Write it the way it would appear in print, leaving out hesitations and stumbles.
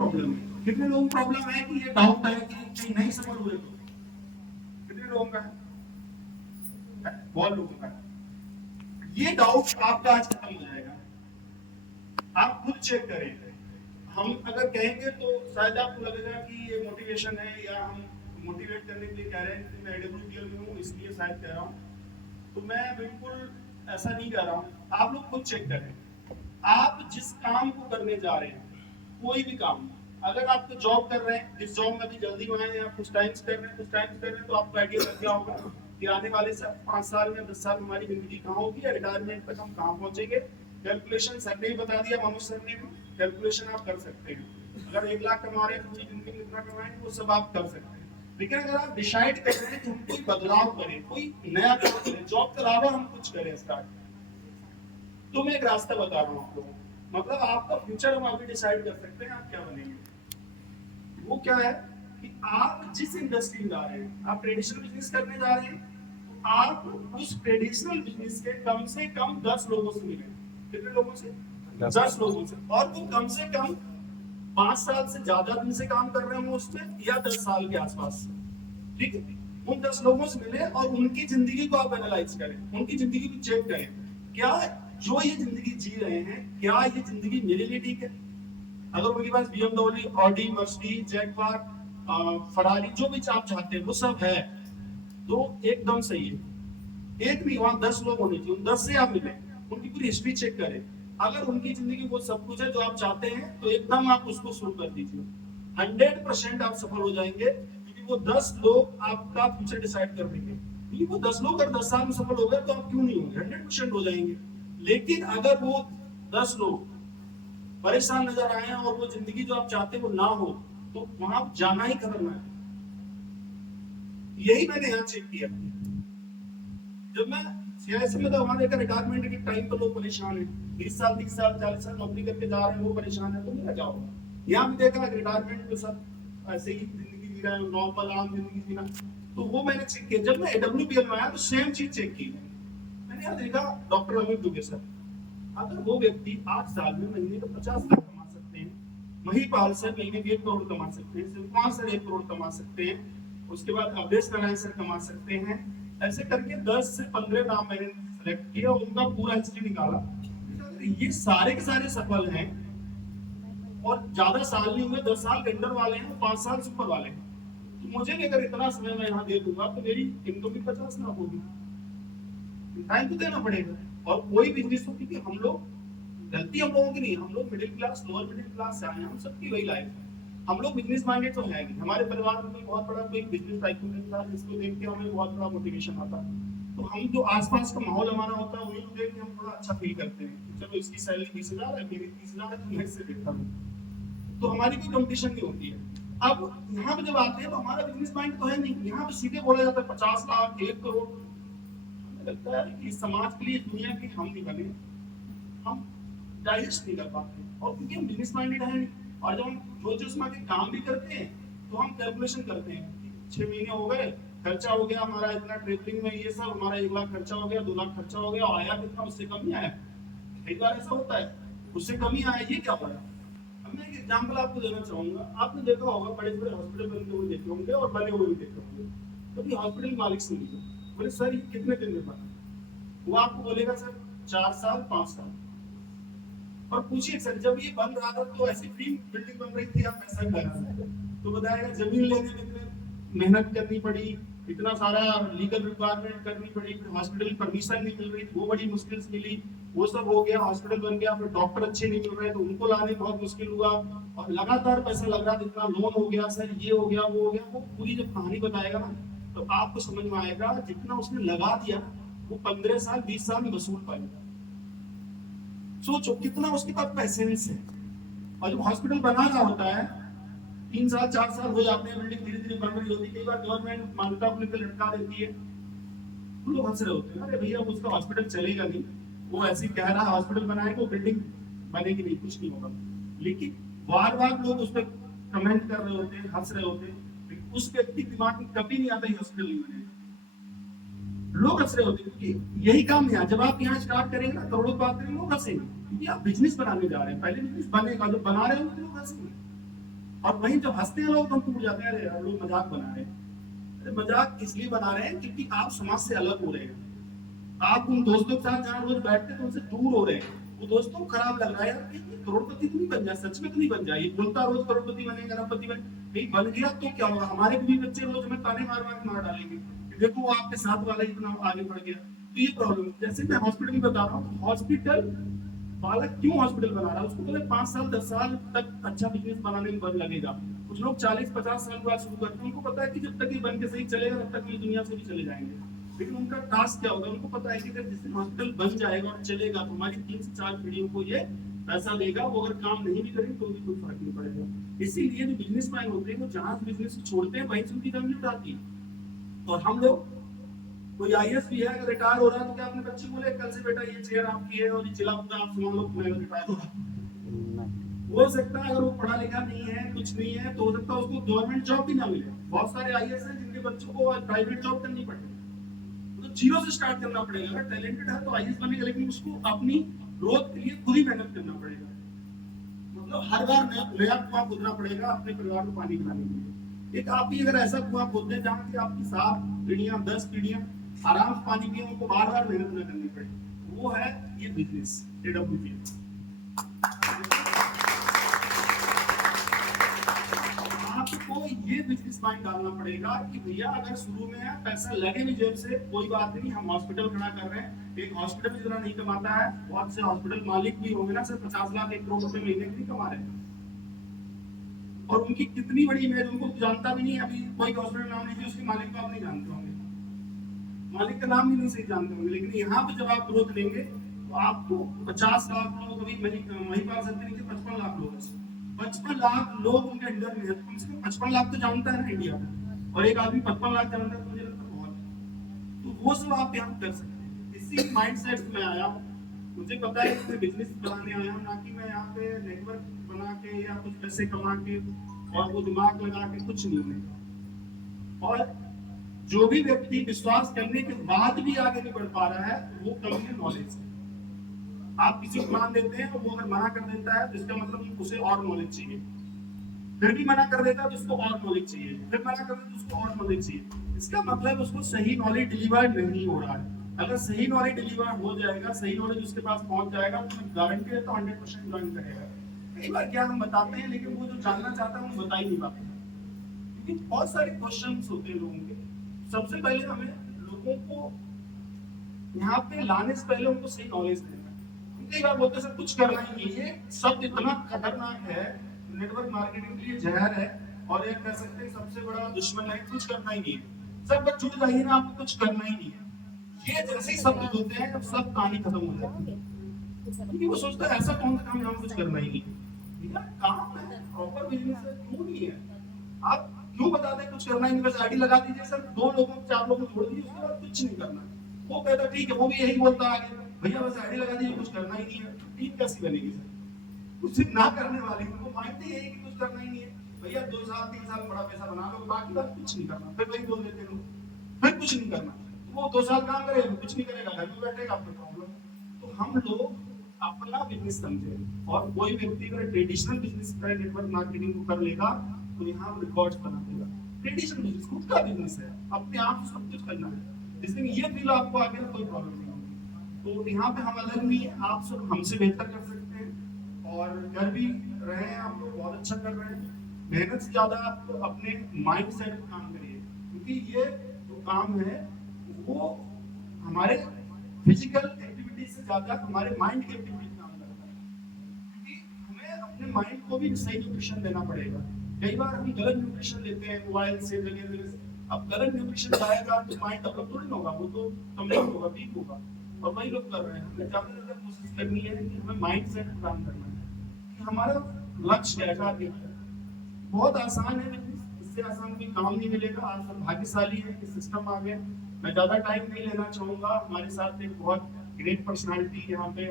Problem है, कितने लोगों को प्रॉब्लम है कि ये डाउट है कि कहीं नहीं सफल हुए तो, कितने लोगों का है? बहुत लोगों का है। ये डाउट आपका आज खत्म हो जाएगा। आप खुद चेक करें। हम अगर कहेंगे तो शायद आपको लगेगा कि ये मोटिवेशन है या हम मोटिवेट करने के लिए कह रहे हैं कि मैं एडब्ल्यूपीएल में हूँ इसलिए शायद कह रहा हूँ। तो मैं बिल्कुल ऐसा नहीं कह रहा हूँ। आप लोग खुद चेक करें। आप जिस काम को करने जा रहे हैं, कोई भी काम, अगर आप तो जॉब कर रहे हैं, इस जॉब में भी जल्दी में आए या कुछ टाइम्स कर रहे हैं, कुछ टाइम्स कर रहे हैं, तो आपको आइडिया लग गया होगा कि आने वाले 5 साल में 10 साल में हमारी जिंदगी कहाँ होगी या रिटायरमेंट तक हम कहाँ पहुंचेंगे। कैलकुलेशन सर ने भी बता दिया, मनोज सर ने भी। कैलकुलेशन आप कर सकते हैं। अगर 1 लाख कमा रहे हैं तो पूरी जिंदगी में कितना कमाएंगे वो सब आप कर सकते हैं। लेकिन अगर आप डिसाइड कर रहे हैं कि हम कोई बदलाव करें, कोई नया काम करें, जॉब के अलावा हम कुछ करें स्टार्ट, तो मैं एक रास्ता बता रहा हूँ आप लोगों को। मतलब आपका फ्यूचर हम अभी डिसाइड कर सकते हैं आप क्या बनेंगे। वो क्या है कि आप जिस इंडस्ट्री में जा रहे हैं, आप ट्रेडिशनल बिजनेस करने जा रहे हैं, तो आप उस ट्रेडिशनल बिजनेस के कम से कम 10 लोगों से मिलें। कितने लोगों से? 10 लोगों से। और वो कम से कम 5 साल से ज्यादा दिन से काम कर रहे हो उस पर, या 10 साल के आसपास। ठीक है, उन 10 लोगों से मिले और उनकी जिंदगी को आप एनालाइज करें, उनकी जिंदगी को चेक करें। क्या जो ये जिंदगी जी रहे हैं, क्या ये जिंदगी मेरे लिए ठीक है? अगर उनके पास BMW, Audi, Mercedes, Jaguar, Ferrari, जो भी आप चाहते हैं वो सब है, तो एकदम सही है। एक नहीं, वहां 10 लोग होने चाहिए, उन 10 से आप मिले, उनकी पूरी हिस्ट्री चेक करें। अगर उनकी जिंदगी वो सब कुछ है जो आप चाहते हैं, तो एकदम आप उसको शुरू कर दीजिए। 100% आप सफल हो जाएंगे, क्योंकि वो 10 लोग आपका फ्यूचर डिसाइड कर देंगे। क्योंकि वो 10 लोग अगर 10 साल में सफल हो गए तो आप क्यों नहीं होंगे? 100% हो जाएंगे। लेकिन अगर वो 10 लोग परेशान नजर आए और वो जिंदगी जो आप चाहते वो ना हो, तो वहां जाना ही खतरनाक है। यही मैंने यहाँ चेक किया। जब मैं सीआईएसएफ में था, वहां देखा रिटायरमेंट के टाइम पर लोग परेशान हैं, 20 साल 30 साल 40 साल नौकरी करके जा रहे हैं, वो परेशान है, तो मेरा क्या होगा? यहाँ भी देखा रिटायरमेंट में सब ऐसे ही जिंदगी जी रहे हैं, नॉर्मल आम जिंदगी जीना। तो वो मैंने चेक किया। जब मैं एडब्ल्यूपीएल में आया तो सेम चीज चेक की मैंने। यहाँ देखा डॉक्टर अमित दुबे सर, अगर वो व्यक्ति 8 साल में महीने का 50 लाख कमा सकते हैं, महिपाल सर महीने 1 करोड़ कमा सकते हैं, शिवकुमार सर 1 करोड़ कमा सकते हैं, उसके बाद अवधेश नारायण सर कमा सकते हैं, ऐसे करके 10 से 15 नाम मैंने सेलेक्ट किया और उनका पूरा हिस्ट्री निकाला। ये सारे के सारे सफल हैं और ज्यादा साल नहीं हुए, 10 साल टेंडर वाले हैं, 5 साल सुपर वाले हैं। तो मुझे भी अगर इतना समय मैं यहाँ दे दूंगा तो मेरी इनकम भी 50 लाख होगी। टाइम तो देना पड़ेगा। और कोई बिजनेस हो, क्योंकि हम लोग, गलती हम लोगों की नहीं, हम लोग middle class, lower middle class से आए हैं, हम सबकी वही लाइफ है। हम लोग बिजनेस माइंडेड तो है नहीं। हमारे परिवार में कोई बहुत बड़ा कोई बिजनेस टाइकून नहीं था जिसको देख के हमें बहुत बड़ा मोटिवेशन आता। तो हम जो आसपास का माहौल हमारा होता है उन्हीं को देख के हम थोड़ा अच्छा फील करते हैं। चलो इसकी सैलरी 20,000 है, मेरी 30,000 है, तो मैं इससे देता हूँ। तो हमारी कोई कंपटीशन नहीं होती है। अब यहाँ पे जब आते हैं तो हमारा बिजनेस माइंड तो है नहीं। यहाँ पे सीधे बोला जाता है 50 लाख, 1 करोड़। लगता है कि समाज के लिए, दुनिया के हम नहीं बने, हम डाइजेस्ट नहीं कर पाते, और क्योंकि हम बिजनेस माइंडेड है नहीं। और जब हम रोज रोजमर्रा के काम भी करते हैं तो हम कैलकुलेशन करते हैं कि 6 महीने हो गए, खर्चा हो गया हमारा इतना, ट्रेवलिंग में ये सब हमारा 1 लाख खर्चा हो गया, 2 लाख खर्चा हो गया, और आया कितना, उससे कम ही आया। कई बार ऐसा होता है, उससे कम ही आया, ये क्या हो रहा है? अब मैं एक एग्जाम्पल आपको देना चाहूंगा। आपने देखा होगा बड़े बड़े हॉस्पिटल बनते हुए देखे होंगे और बने हुए भी देखे होंगे। कभी हॉस्पिटल मालिक से मिले, बोले सर ये कितने दिन में बना? वो आपको बोलेगा सर 4 साल 5 साल। और पूछिए सर जब ये बन रहा था तो ऐसी फ्री बिल्डिंग बन रही थी, आप ऐसा करा, तो बताएगा जमीन लेने में इतने मेहनत करनी पड़ी, इतना सारा लीगल रिक्वायरमेंट करनी पड़ी, फिर हॉस्पिटल परमिशन नहीं मिल रही, वो बड़ी मुश्किल से मिली, वो सब हो गया, हॉस्पिटल बन गया, फिर डॉक्टर अच्छे नहीं मिल रहे तो उनको लाने बहुत मुश्किल हुआ, और लगातार पैसा लग रहा था, इतना लोन हो गया सर, ये हो गया वो हो गया। वो पूरी जब कहानी बताएगा ना तो आपको समझ में आएगा जितना उसने लगा दिया वो 15 साल 20 साल में वसूल पाएगा। सोचो कितना उसके पास पैसेंस है। और जब हॉस्पिटल बनाना होता है 3 साल 4 साल हो जाते हैं, बिल्डिंग धीरे धीरे बन रही होती है, कई बार गवर्नमेंट मान्यता को लेकर लटका देती है, तो लोग हंस रहे होते हैं, अरे भैया उसका हॉस्पिटल चलेगा नहीं, वो ऐसे ही कह रहा है हॉस्पिटल बनाएगा, वो बिल्डिंग बनेगी नहीं, कुछ नहीं होगा। लेकिन बार बार लोग उस पर कमेंट कर रहे होते हैं, हंस रहे होते हैं, उस व्यक्ति के दिमाग में कभी नहीं आता हॉस्पिटल नहीं बनेगा। लोग हंस रहे होते हैं क्योंकि यही काम है। जब आप यहाँ स्टार्ट करेंगे ना, करोड़ों बात करेंगे, लोग हंसेंगे, क्योंकि आप बिजनेस बनाने जा रहे हैं। पहले बिजनेस बनेगा, जब बना रहे हो तो लोग हंसेंगे। और वहीं जब हंसते हैं लोग तो हम टूट जाते हैं, अरे यार लोग मजाक बना रहे हैं। अरे मजाक इसलिए बना रहे हैं क्योंकि आप समाज से अलग हो रहे हैं। आप उन दोस्तों के साथ जहाँ रोज बैठते हैं तो उनसे दूर हो रहे हैं। वो दोस्तों को खराब लग रहा है यार कि ये करोड़पति तो नहीं बन जाए, सच में तो नहीं बन जाए, ये बोलता रोज करोड़पति बनेगा अरबपति बने, कहीं बन गया तो क्या होगा, हमारे भी बच्चे रोज हमें ताने मार मार के मार डालेंगे कि देखो वो आपके साथ वाला इतना आगे बढ़ गया। तो ये प्रॉब्लम, जैसे मैं हॉस्पिटल की बता रहा हूँ, हॉस्पिटल बालक क्यों हॉस्पिटल बना रहा है, उसको पहले 5 साल 10 साल तक अच्छा बिजनेस बनाने में लगेगा। कुछ लोग 40-50 साल के बाद शुरू करते हैं, उनको पता है कि जब तक ये बन के सही चलेगा तब तक ये दुनिया से भी चले जाएंगे। लेकिन उनका टास्क क्या होगा, उनको पता है कि अगर जिस दिन हॉस्पिटल बन जाएगा और चलेगा तो हमारी 3 से 4 पीढ़ियों को ये पैसा देगा, वो अगर काम नहीं भी करेंगे तो भी कोई फर्क नहीं पड़ेगा। इसीलिए जो बिजनेसमैन होते हैं वो जहां बिजनेस छोड़ते हैं वहीं से उनकी फैमिली उठाती है। और हम लोग, कोई आईएएस भी है अगर रिटायर हो रहा है तो क्या अपने बच्चे बोले कल से बेटा ये चेयर आपकी है और ये जिला मुद्दा आप संभाल लो, मैं रिटायर हो रहा। हो सकता है अगर वो पढ़ा लिखा नहीं है, कुछ नहीं है, तो हो सकता है उसको गवर्नमेंट जॉब भी ना मिले। बहुत सारे आईएएस हैं जिनके बच्चों को प्राइवेट जॉब करनी पड़ती है, तो जीरो से स्टार्ट करना पड़ेगा। अगर टैलेंटेड है तो आईएएस बनेगा, लेकिन उसको अपनी ग्रोथ के लिए खुद ही मेहनत करना पड़ेगा। मतलब हर बार नया कुआं खोदना पड़ेगा अपने परिवार को पानी पिलाने के लिए। एक आप ही अगर ऐसा कुआं खोदते हैं जहाँ की आपकी 7 पीढ़ियां 10 पीढ़ियां आराम से पानी पिए, उनको बार बार मेहनत न करनी पड़े, वो है ये बिजनेस एडब्ल्यूपी। आपको ये बिजनेस माइंड डालना पड़ेगा कि भैया अगर शुरू में पैसा लगे भी जेब से कोई बात नहीं, हम हॉस्पिटल खड़ा कर रहे हैं। एक हॉस्पिटल भी इतना नहीं कमाता है, बहुत से हॉस्पिटल मालिक भी होंगे ना सिर्फ 50 लाख 1 करोड़ रुपए महीने के नहीं कमा रहे हैं, और उनकी कितनी बड़ी इमेज, उनको जानता भी नहीं। अभी कोई हॉस्पिटल नाम लीजिए, उसके मालिक को आप नहीं जानते होंगे, मालिक का नाम भी नहीं सही जानते होंगे। लेकिन यहाँ पे जब आप ग्रोथ लेंगे तो आपको 50 लाख लोग, अभी महिपाल सत्य नीचे 55 लाख लोग, 55 लाख लोग उनके अंडर में है। कम से कम 55 लाख तो जानता है ना इंडिया में, और एक आदमी 55 लाख जानता है तो मुझे लगता है बहुत। तो वो सब आप यहाँ कर सकते हैं। इसी माइंडसेट से मैं आया हूँ, मुझे पता है कि मैं बिजनेस बनाने आया हूँ, ना कि मैं यहाँ पे नेटवर्क बना के या कुछ पैसे कमा के और वो दिमाग लगा के कुछ नहीं होने। और जो भी व्यक्ति विश्वास करने के बाद भी आगे नहीं बढ़ पा रहा है वो कमी है नॉलेज। आप किसी को मान देते हैं और वो अगर मना कर देता है तो इसका मतलब उसे और नॉलेज चाहिए, फिर भी मना कर देता है तो उसको और नॉलेज चाहिए, फिर मना कर देता है तो उसको और नॉलेज चाहिए। इसका मतलब उसको सही नॉलेज डिलीवर नहीं हो रहा है। अगर सही नॉलेज डिलीवर हो जाएगा, सही नॉलेज उसके पास पहुंच जाएगा, तो मैं गारंटी देता हूं 100% ज्वाइन करेगा। कई बार क्या हम बताते हैं लेकिन वो जो जानना चाहता है वो बता ही नहीं पाते, क्योंकि बहुत सारे क्वेश्चंस होते हैं लोगों के। सबसे पहले हमें लोगों को यहाँ पे लाने से पहले उनको सही नॉलेज देना। कई बार बोलते सर कुछ करना ही नहीं, ये शब्द इतना खतरनाक है, नेटवर्क मार्केटिंग के लिए जहर है, और ये कह सकते हैं सबसे बड़ा दुश्मन है। कुछ करना ही नहीं है, सब बस जुट जाइए ना, आपको कुछ करना ही नहीं है। ये जैसे ही शब्द होते हैं सब कहानी खत्म हो जाती है, क्योंकि वो सोचता है ऐसा कौन सा काम है कुछ करना ही नहीं। भैया काम है, प्रॉपर बिजनेस है, क्यों नहीं है? आप क्यों बताते हैं कुछ करना ही नहीं, बस आईडी लगा दीजिए सर, 2 लोगों 4 लोगों को छोड़ दीजिए, उसके बाद कुछ नहीं करना। वो कहता ठीक है, वो भी यही बोलता आगे, भैया बस आईडी लगा दीजिए, कुछ करना ही नहीं है। टीम कैसी बनेगी सर? कुछ ना करने वाले उनको मानते यही कि कुछ करना ही नहीं है। भैया 2 साल 3 साल बड़ा पैसा बना लो, बाकी बात कुछ नहीं करना। फिर वही बोल देते लोग, फिर कुछ नहीं करना। वो 2 साल काम करेगा, कुछ नहीं करेगा, घर में बैठेगा, आपको प्रॉब्लम। तो हम लोग अपना बिजनेस समझे, और कोई व्यक्ति अगर ट्रेडिशनल बिजनेस का नेटवर्क मार्केटिंग को कर लेगा तो यहाँ रिकॉर्ड्स बना देगा। ट्रेडिशनल बिजनेस खुद का बिजनेस है, अपने आप से सब कुछ करना है, जिस दिन ये फील आपको आगे ना कोई प्रॉब्लम नहीं होगी। तो यहाँ पे हम अलग नहीं है, आप सब हमसे बेहतर कर सकते हैं, और कर भी रहे हैं, आप लोग बहुत अच्छा कर रहे हैं। मेहनत से ज्यादा आप अपने माइंड सेट पे काम करिए, क्योंकि ये जो काम है वो हमारे फिजिकल एक्टिविटी से ज्यादा हमारे माइंड की एक्टिविटी काम करता है, क्योंकि हमें अपने माइंड को भी सही न्यूट्रिशन देना पड़ेगा। कई बार हम गलत न्यूट्रिशन लेते हैं मोबाइल से, जगह से। अब गलत न्यूट्रिशन जाएगा तो माइंड डेवलप थोड़ी होगा, वो तो कमजोर होगा, वीक होगा। और वही लोग कर रहे हैं। हमें ज्यादा से ज्यादा कोशिश करनी है कि हमें माइंड सेट काम करना है कि हमारा लक्ष्य क्या है। बहुत आसान है बिजनेस, इससे आसान कोई काम नहीं मिलेगा। आप सब भाग्यशाली है कि सिस्टम आ गया। मैं ज्यादा टाइम नहीं लेना चाहूंगा, हमारे साथ एक बहुत ग्रेट पर्सनालिटी यहाँ पे